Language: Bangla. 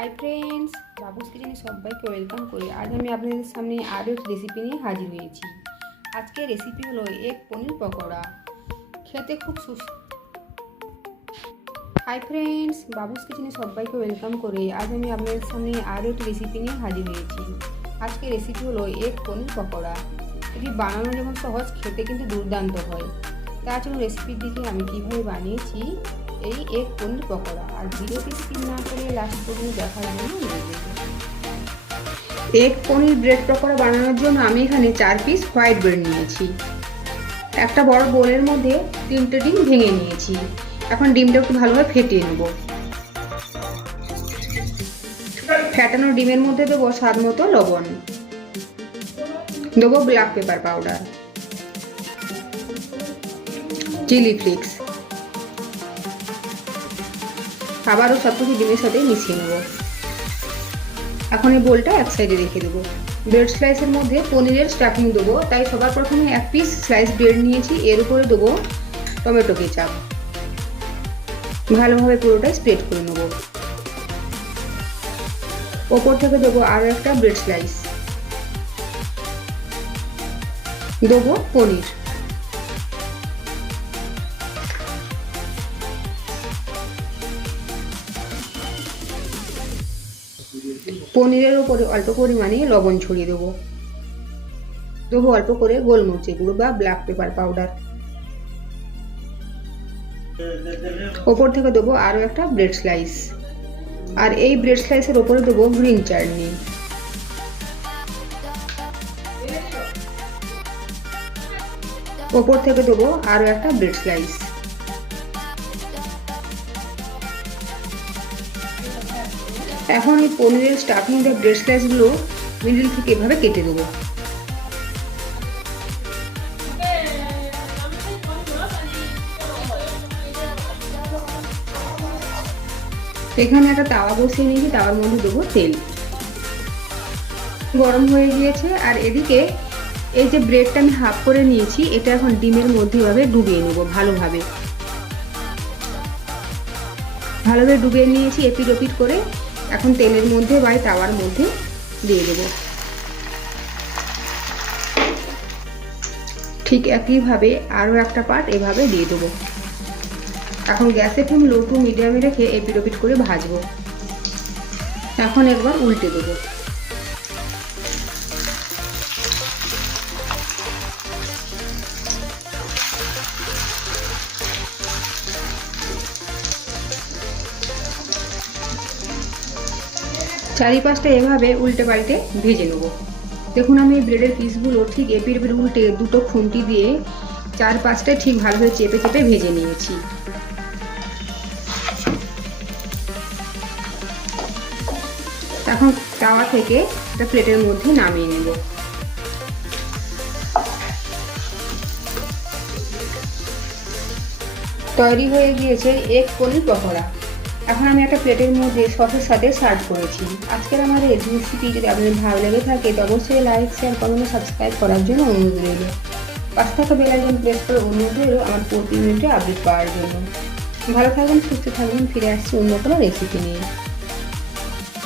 হাই ফ্রেন্ডস, বাবুস কিচেনে সবাইকে ওয়েলকাম করি। আজ আমি আপনাদের সামনে আরও একটি রেসিপি নিয়ে হাজির হয়েছি। আজকের রেসিপি হলো এগ পনির পকোড়া। খেতে খুব হাই ফ্রেন্ডস, বাবুস কিচেনে সবাইকে ওয়েলকাম করে আজ আমি আপনাদের সামনে আরও একটি রেসিপি নিয়ে হাজির হয়েছি। আজকের রেসিপি হলো এগ পনির পকোড়া। এটি বানানো যেমন সহজ, খেতে কিন্তু দুর্দান্ত হয়। তার জন্য রেসিপির দিকে আমি কীভাবে বানিয়েছি এই এগ পনির পকোড়া, আর ভিডিওটি স্কিপ না করে লাস্ট পর্যন্ত দেখার জন্য এগ পনির ব্রেড পকোড়া বানানোর জন্য আমি এখানে 4 পিস হোয়াইট ব্রেড নিয়েছি। একটা বড় বোলের মধ্যে 3টে ডিম ভেঙে নিয়েছি। এখন ডিমটা একটু ভালোভাবে ফেটিয়ে নেব। ফেটানো ডিমের মধ্যে দেবো স্বাদ মতো লবণ, দেবো black pepper powder, chilli flakes, আবারও সব কিছু ডিমের সাথে মিশিয়ে নেব। এখন এই বোলটা এক সাইডে রেখে দেবো। ব্রেড স্লাইসের মধ্যে পনিরের স্টাফিং দেবো, তাই সবার প্রথমে 1 পিস স্লাইস ব্রেড নিয়েছি। এর উপরে দেবো টমেটো কেচাপ, ভালোভাবে পুরোটা স্প্রেড করে নেব। ওপর থেকে দেবো আরও একটা ব্রেড স্লাইস, দেবো পনির, পনিরের উপরে অল্প পরিমাণে লবণ ছড়িয়ে দেবো। দেবো অল্প করে গোলমরিচের গুঁড়ো বা ব্ল্যাক পেপার পাউডার। ওপর থেকে দেবো আরও একটা ব্রেড স্লাইস, আর এই ব্রেড স্লাইসের ওপরে দেবো গ্রিন চাটনি। ওপর থেকে দেবো আরও একটা ব্রেড স্লাইস। এখন এই পনিরের স্টাফিং দেওয়া ব্রেড স্লাইসগুলো মিডল থেকে এভাবে কেটে দেবো। এখানে একটা তাওয়া বসিয়ে নিয়েছি, তাওয়ার মধ্যে দেবো তেল। গরম হয়ে গিয়েছে, আর এদিকে এই যে ব্রেডটা আমি হাফ করে নিয়েছি, এটা এখন ডিমের মধ্যে এভাবে ডুবিয়ে নেব। ভালোভাবে ডুবিয়ে নিয়েছি এপিট ওপিট করে। এখন তেলের মধ্যে বা তাওয়ার মধ্যে দিয়ে দেব। ঠিক একইভাবে আরও একটা পার্ট এভাবে দিয়ে দেবো। এখন গ্যাসের ফ্লেম লো টু মিডিয়ামে রেখে এপিট ওপিট করে ভাজবো। এখন একবার উল্টে দেবো। চারিপাশটা এভাবে উল্টে পাল্টে ভেজে নেব। দেখুন আমি ব্রেডের পিসগুলো ঠিক এপিট ওপিট উল্টে দুটো খুন্তি দিয়ে চারপাশটায় ঠিক ভালোভাবে চেপে চেপে ভেজে নিয়েছি। এখন তাওয়া থেকে একটা প্লেটের মধ্যে নামিয়ে নেব। তৈরি হয়ে গিয়েছে এগ পনির পকোড়া। এখন আমি একটা প্লেটের মধ্যে সসের সাথে সার্ভ করেছি। আজকের আমার এই রেসিপি যদি আপনাদের ভালো লেগে থাকে তো অবশ্যই লাইক, শেয়ার, কমেন্ট, সাবস্ক্রাইব করার জন্য অনুরোধ রইল। পাশে থাকা বেল আইকন প্রেস করে অনুরোধ রইল আমার প্রতি মিনিটে আপডেট পাওয়ার জন্য। ভালো থাকবেন, সুস্থ থাকবেন। ফিরে আসছি অন্য কোনো রেসিপি নিয়ে।